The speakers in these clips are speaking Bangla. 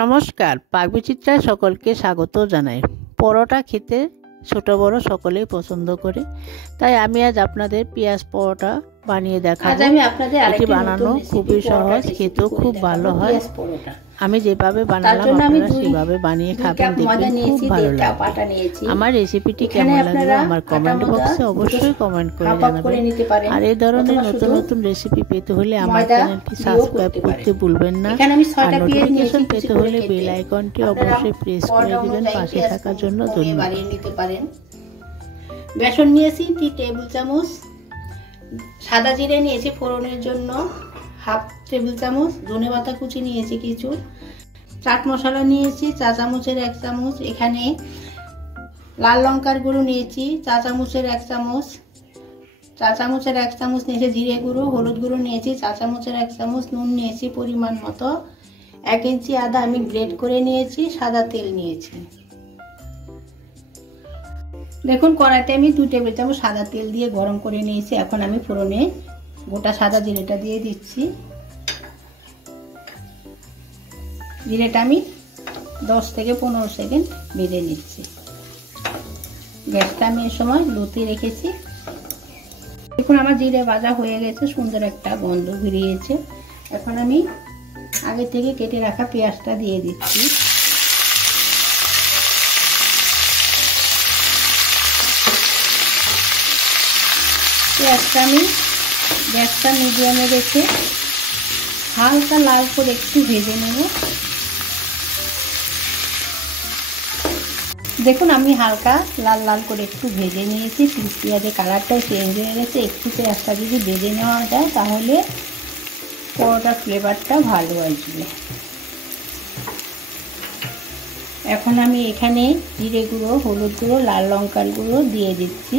নমস্কার, পাকবিচিত্রায় সকলকে স্বাগত জানাই। পরোটা খেতে ছোট বড় সকলেই পছন্দ করে, তাই আমি আজ আপনাদের পেঁয়াজ পরোটা বানিয়ে দেখাবো। এটি বানানো খুবই সহজ, খেতেও খুব ভালো হয়। আমি যেভাবে বানালাম আপনারা সেভাবে বানিয়ে খাবেন, দেখবেন খুব ভালো লাগবে। আমার রেসিপিটি কেমন লাগলো আমার কমেন্ট বক্সে অবশ্যই কমেন্ট করে জানাবেন। আর এই ধরনের নতুন নতুন রেসিপি পেতে হলে আমার চ্যানেলটি সাবস্ক্রাইব করতে ভুলবেন না। আর নোটিফিকেশন পেতে হলে বেল আইকনটি অবশ্যই প্রেস করে দিবেন। পাশে থাকার জন্য ধন্যবাদ। বেসন নিয়েছি 3 টেবিল চামচ, সাদা জিরে নিয়েছি ফোড়নের জন্য হাফ টেবিল চামচ, ধনেপাতা কুচি নিয়েছি কিছু, চাট মশলা নিয়েছি চা চামচের 1 চামচ, এখানে লাল লঙ্কার গুঁড়ো নিয়েছি চা চামচের 1 চামচ, চা চামচের 1 চামচ নিয়েছি জিরে গুঁড়ো, হলুদ গুঁড়ো নিয়েছি চা চামচের 1 চামচ, নুন নিয়েছি পরিমাণ মতো, 1 ইঞ্চি আদা আমি গ্রেট করে নিয়েছি, সাদা তেল নিয়েছি। দেখুন কড়াইতে আমি 2 টেবিল চামচ সাদা তেল দিয়ে গরম করে নিয়েছি। এখন আমি ফোড়নে গোটা সাদা জিরেটা দিয়ে দিচ্ছি। জিরেটা আমি 10 থেকে 15 সেকেন্ড ভেজে নিচ্ছি। গ্যাসটা আমি এই সময় লোতে রেখেছি। দেখুন আমার জিরে ভাজা হয়ে গেছে, সুন্দর একটা গন্ধ বেরিয়েছে। এখন আমি আগে থেকে কেটে রাখা পেঁয়াজটা দিয়ে দিচ্ছি। পেঁয়াজটা আমি গ্যাসটা মিডিয়ামে রেখে হালকা লাল করে একটু ভেজে নেব। দেখুন আমি হালকা লাল লাল করে একটু ভেজে নিয়েছি। পেঁয়াজের কালারটাও চেঞ্জ হয়ে গেছে। একটু পেঁয়াজটা যদি ভেজে নেওয়া যায় তাহলে পরোটার ফ্লেভারটা ভালো আসবে। এখন আমি এখানে জিরে গুঁড়ো, হলুদ গুঁড়ো, লাল লঙ্কার গুঁড়ো দিয়ে দিচ্ছি।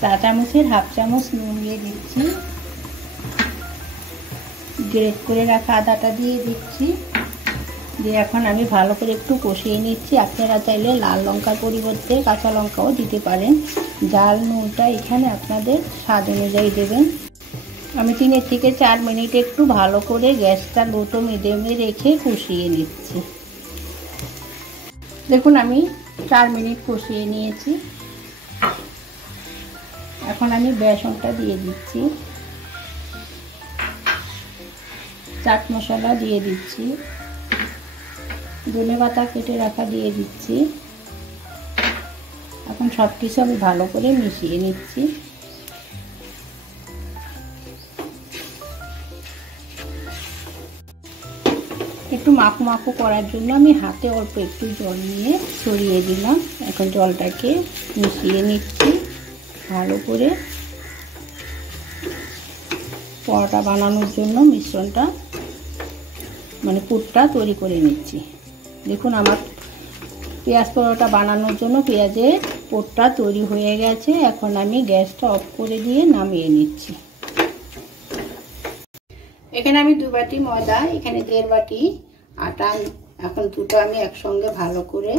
চা চামচের হাফ চামচ নুন দিয়ে দিচ্ছি। গ্রেট করে রাখা আদাটা দিয়ে দিচ্ছি। দিয়ে এখন আমি ভালো করে একটু কষিয়ে নিচ্ছি। আপনারা চাইলে লাল লঙ্কার পরিবর্তে কাঁচা লঙ্কাও দিতে পারেন। ঝাল নুনটা এখানে আপনাদের স্বাদ অনুযায়ী দেবেন। আমি 3 থেকে 4 মিনিট একটু ভালো করে গ্যাসটা লো টু মিডিয়ামে রেখে কষিয়ে নিচ্ছি। দেখুন আমি 4 মিনিট কষিয়ে নিয়েছি। এখন আমি বেসনটা দিয়ে দিচ্ছি, চাট মশলা দিয়ে দিচ্ছি, ধনেপাতা কেটে রাখা দিয়ে দিচ্ছি। এখন সব কিছু আমি ভালো করে মিশিয়ে নিচ্ছি। একটু মাখো মাখো করার জন্য আমি হাতে অল্প একটু জল নিয়ে ছড়িয়ে দিলাম। এখন জলটাকে মিশিয়ে নিচ্ছি ভালো করে। পরোটা বানানোর জন্য মিশ্রণটা মানে পুরটা তৈরি করে নিচ্ছি। দেখুন আমার পেঁয়াজ পরোটা বানানোর জন্য পেঁয়াজের পুরটা তৈরি হয়ে গেছে। এখন আমি গ্যাসটা অফ করে দিয়ে নামিয়ে নিচ্ছি। এখানে আমি 2 বাটি ময়দা, এখানে 1.5 বাটি আটা, এখন দুটো আমি একসঙ্গে ভালো করে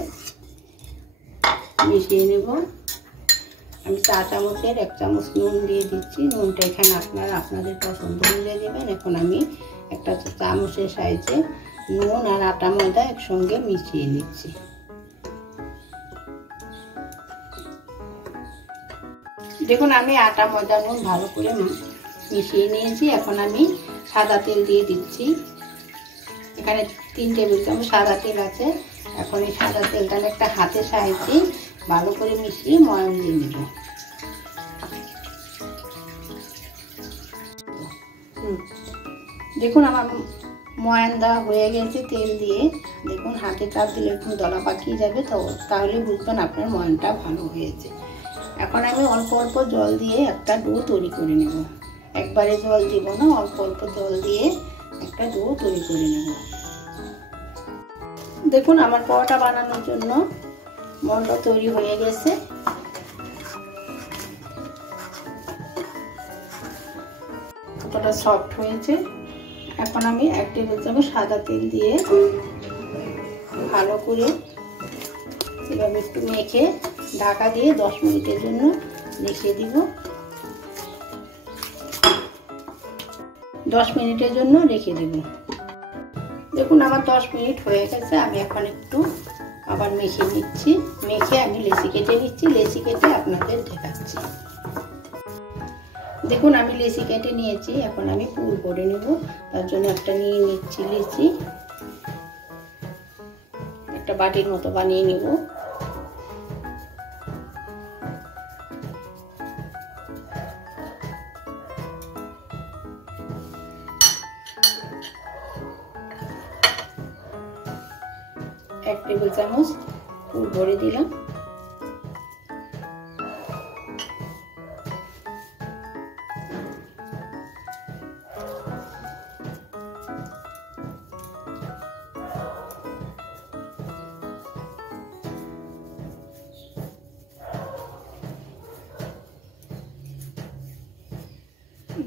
মিশিয়ে নেব। আমি চা চামচের 1 চামচ নুন দিয়ে দিচ্ছি। নুনটা এখানে আপনারা আপনাদের পছন্দ অনুযায়ী দেবেন। এখন আমি একটা চামচের সাইজে নুন আর আটা ময়দা একসঙ্গে মিশিয়ে নিচ্ছি। দেখুন আমি আটা ময়দা নুন ভালো করে মিশিয়ে নিয়েছি। এখন আমি সাদা তেল দিয়ে দিচ্ছি। এখানে 3 টেবিল চামচ সাদা তেল আছে। এখন এই সাদা তেলটা একটা হাতের সাহায্যে ভালো করে মিশিয়ে ময়ান দিয়ে নেব। দেখুন আমার ময়ান দেওয়া হয়ে গেছে তেল দিয়ে। দেখুন হাতে চাপ দিলে একটু দলা পাকিয়ে যাবে, তো তাহলে বুঝবেন আপনার ময়ানটা ভালো হয়েছে। এখন আমি অল্প অল্প জল দিয়ে একটা ডো তৈরি করে নেব। একবারে জল দিব না, অল্প অল্প জল দিয়ে একটা ডো তৈরি করে নেব। দেখুন আমার পরোটা বানানোর জন্য মন্ড তৈরি হয়ে গেছে। কতটা সফট হয়েছে। এখন আমি 1 টেবিল চামচ সাদা তেল দিয়ে ভালো করে এভাবে একটু মেখে ঢাকা দিয়ে 10 মিনিটের জন্য রেখে দিব। 10 মিনিটের জন্য রেখে দেব। দেখুন আমার 10 মিনিট হয়ে গেছে। আমি এখন একটু আবার মেখে নিচ্ছি। মেখে আমি লেচি কেটে নিচ্ছি। লেচি কেটে আপনাদের দেখাচ্ছি। দেখুন আমি লেচি কেটে নিয়েছি। এখন আমি পুর করে নেব। তার জন্য একটা নিয়ে নিচ্ছি লেচি, একটা বাটির মতো বানিয়ে নেব। এক টেবিল চামচ পুর ভরে দিলাম।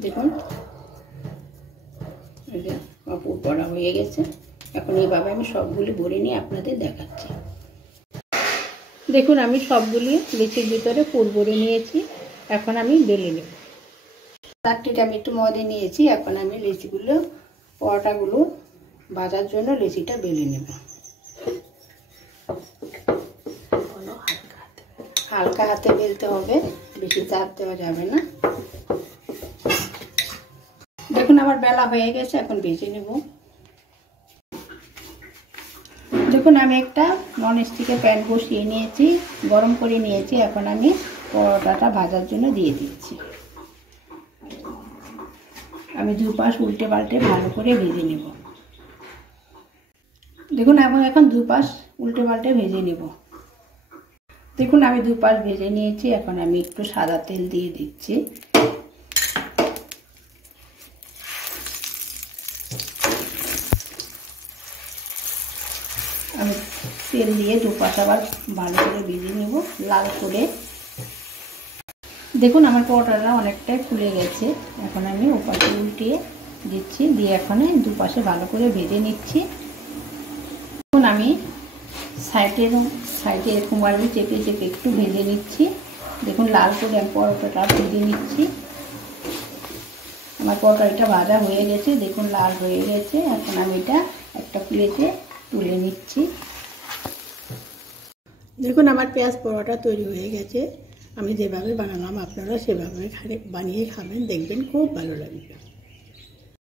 দেখুন পুর ভরা হয়ে গেছে। এখন এইভাবে আমি সবগুলি ভরে নিয়ে আপনাদের দেখাচ্ছি। দেখুন আমি সবগুলি লেচির ভিতরে পুর ভরে নিয়েছি। এখন আমি বেলে নেব। চারটিতে আমি একটু ময়দা নিয়েছি। এখন আমি লেচিগুলো পরোটাগুলো ভাজার জন্য লেচিটা বেলে নেব। হালকা হাতে বেলতে হবে, বেশি চাপ দেওয়া যাবে না। দেখুন আমার বেলা হয়ে গেছে। এখন ভেজে নেব। দেখুন আমি একটা ননস্টিকের প্যান বসিয়ে নিয়েছি, গরম করে নিয়েছি। এখন আমি পরোটাটা ভাজার জন্য দিয়ে দিচ্ছি। আমি দুপাশ উল্টে পাল্টে ভালো করে ভেজে নেব। দেখুন এখন দুপাশ উল্টে পাল্টে ভেজে নেব। দেখুন আমি দুপাশ ভেজে নিয়েছি। এখন আমি একটু সাদা তেল দিয়ে দিচ্ছি। আমি তেল দিয়ে দুপাশ আবার ভালো করে ভেজে নেব লাল করে। দেখুন আমার পরোটাটা অনেকটাই ফুলে গেছে। এখন আমি ওপাশে উল্টিয়ে দিচ্ছি, দিয়ে এখন দুপাশে ভালো করে ভেজে নিচ্ছি। দেখুন আমি সাইডে এরকমভাবে চেপে চেপে একটু ভেজে নিচ্ছি। দেখুন লাল করে আমি পরোটাটা ভেজে নিচ্ছি। আমার পরোটাটা ভাজা হয়ে গেছে। দেখুন লাল হয়ে গেছে। এখন আমি এটা একটা প্লেটে তুলে নিচ্ছি। দেখুন আমার পেঁয়াজ পরোটা তৈরি হয়ে গেছে। আমি যেভাবে বানালাম আপনারা সেভাবে বানিয়ে খাবেন, দেখবেন খুব ভালো লাগবে।